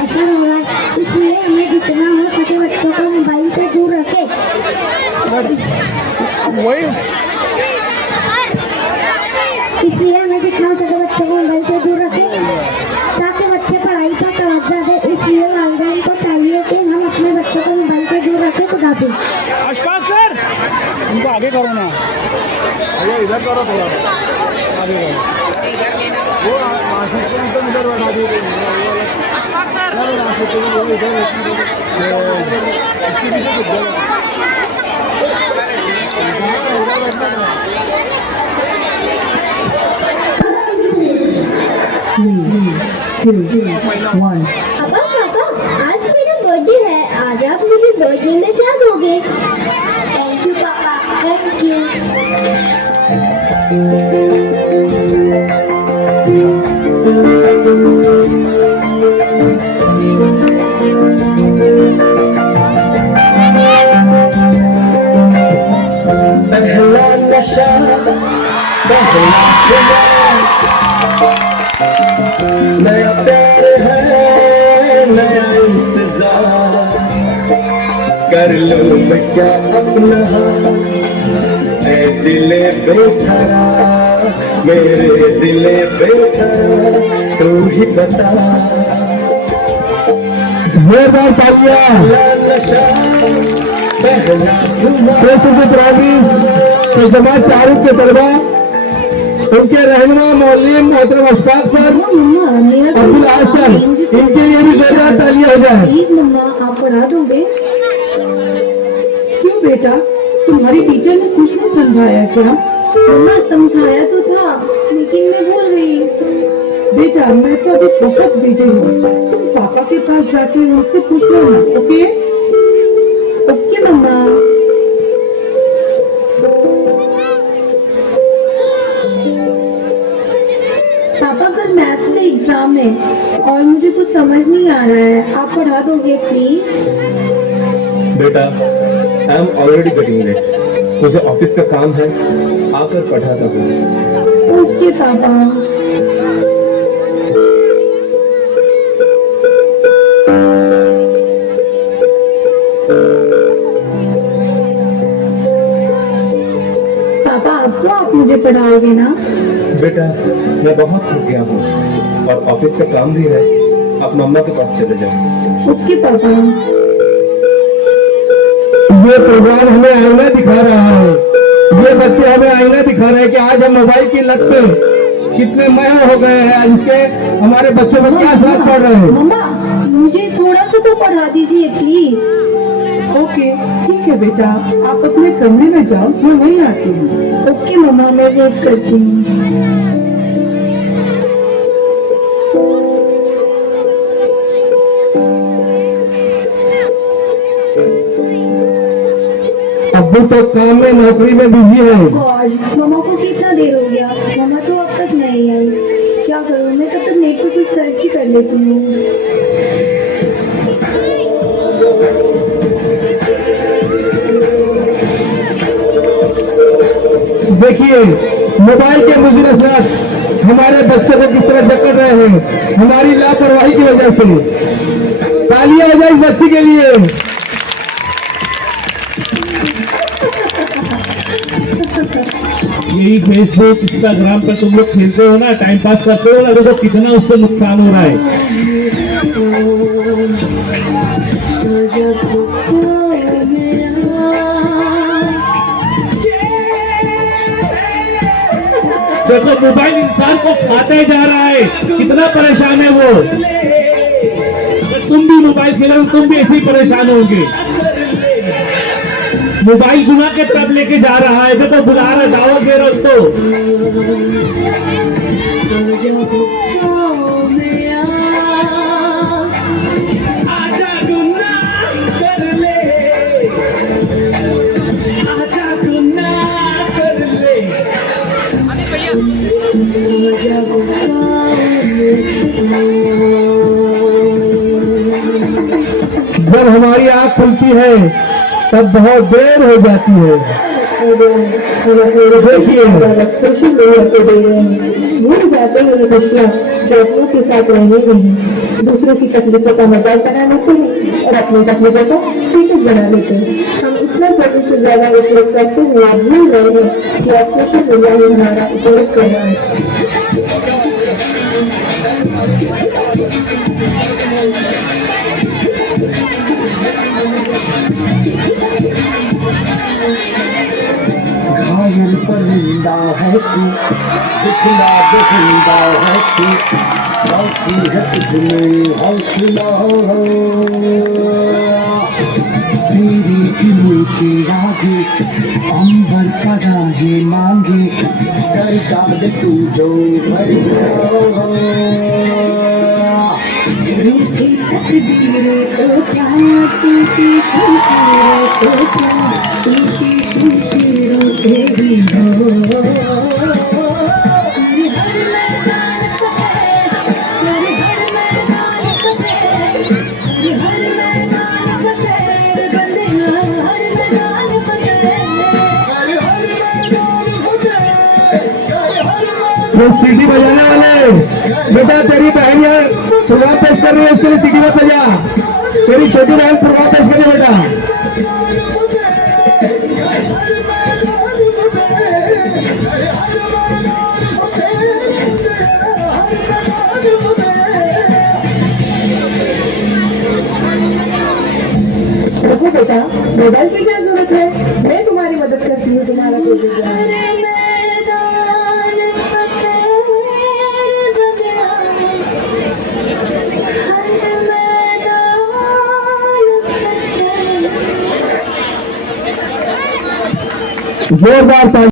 असर हो रहा है, इसलिए हमें जितना हो सके बच्चों को मोबाइल से दूर रखें। इसलिए हमें जितना हो सके बच्चों को मोबाइल से दूर रखें ताकि बच्चे पढ़ाई पर तवज्जो दें। इसलिए वालिदैन को चाहिए कि हम अपने बच्चों को मोबाइल से दूर रखें। खुदा हाफिज़। अशफाक सर, उनको आगे करो ना, भैया इधर करो, थोड़ा आगे करो। वो इधर बना दो अशफाक सर, इसके पीछे कुछ गलत 3, 2, 1। पापा पापा, आज मेरा बर्थडे है, आज आप मुझे बर्थडे में क्या दोगे? थैंक यू पापा, थैंक यू। पहला नशा, पहला खुमार, नया प्यार है, नया इंतजार, कर लो मैं क्या अपना, ऐ दिले बेकरार, मेरे दिले बेकरार, तू ही बता। जोरदार तालियां। नशा, पहला तो समाज तारुफ के तलबा, उनके रहनुमा मौलवी मोहतरम अशफाक सर, अब्दुल आसर, इनके लिए भी जोरदार तालियां हो जाए। प्लीज मम्मा, आप पढ़ा दोगे? क्यों बेटा, तुम्हारी टीचर ने कुछ नहीं समझाया क्या? मम्मा समझाया तो था, लेकिन मैं भूल गई। बेटा मैं तो अभी बहुत बिजी हूँ, तुम पापा के पास जाके उनसे पूछ लो ना। ओके ओके मम्मा। पापा कल मैथ का एग्जाम है और मुझे कुछ समझ नहीं आ रहा है, आप पढ़ा दोगे प्लीज? बेटा I am already getting late, मुझे ऑफिस का काम है, आकर पढ़ा दूँ। ओके पापा। पापा अब तो आप मुझे पढ़ाओगे ना? बेटा मैं बहुत थक गया हूँ और ऑफिस का काम भी है, आप मम्मा के पास चले जाओ। ओके पापा। ये प्रोग्राम हमें आईना दिखा रहा है, ये बच्चे हमें आईना दिखा रहे हैं कि आज हम मोबाइल की लत पे कितने मय हो गए हैं, इसके हमारे बच्चों पर क्या असर पड़ रहे हैं। मम्मा मुझे थोड़ा सा तो पढ़ा दीजिए प्लीज। ओके ठीक है बेटा, आप अपने कमरे में जाओ, मैं नहीं आती हूँ। ओके मम्मा, मैं वेट करती हूँ। अब्बू तो काम में नौकरी में बिजी है। गॉड, मम्मा को कितना देर हो गया, मम्मा तो अब तक नहीं आई। क्या करूँ मैं, तब तक नेट पे कुछ सर्च ही कर लेती हूँ। देखिए मोबाइल के मुज़िर असरात हमारे बच्चों को किस तरह जकड़ रहे हैं, हमारी लापरवाही की वजह से। तालियां हो जाए इस बच्ची के लिए। यही फेसबुक इंस्टाग्राम पर तुम लोग खेलते हो ना, टाइम पास करते हो ना, देखो कितना उससे नुकसान हो रहा है। देखो मोबाइल इंसान को खाते जा रहा है, कितना परेशान है वो। तो तुम भी मोबाइल खेलो, तुम भी ऐसे ही परेशान होंगे। मोबाइल गुना के तरफ लेके जा रहा है, देखो बुला रहा है, दावत दे रहा उसको। जब हमारी आँख खुलती है तब बहुत देर हो जाती है। देखिए भूल जाते हैं शौकियों के साथ रहने नहीं, दूसरों की तकलीफों का मजाक बना लेते हैं और अपनी तकलीफों को स्टेटस बना लेते हैं। हम इतना जरूरत से ज्यादा उपयोग करते हुए भूल रहे हैं कि अब सोशल मीडिया ही हमारा उपयोग कर रहा है। घायल परिंदा है तू, दिखला बसिंदा है तू, बाकी है तुझमें हौसला। तेरी चुनू के आगे अंबर का राहे मांगे, डरता दे तू जो रूठी तकदीरें तो क्या, टूटी शमशीरें तो क्या, टूटी शमशीरों से ही हो। तेरे हर मैदान फतेह, तेरे हर मैदान फतेह, तेरे हर मैदान फतेह, बंदे हर मैदान फतेह, हर मैदान फतेह। तो सीटी बजाने वाले बेटा, तेरी बहन यार प्रोग्राम पेश कर रही है, उसके लिए सीटी मत बजा। तेरी छोटी बहन प्रोग्राम पेश कर रही है बेटा। देखो बेटा, मोबाइल की क्या जरूरत है, मैं तुम्हारी मदद करती हूँ, तुम्हारा जोरदार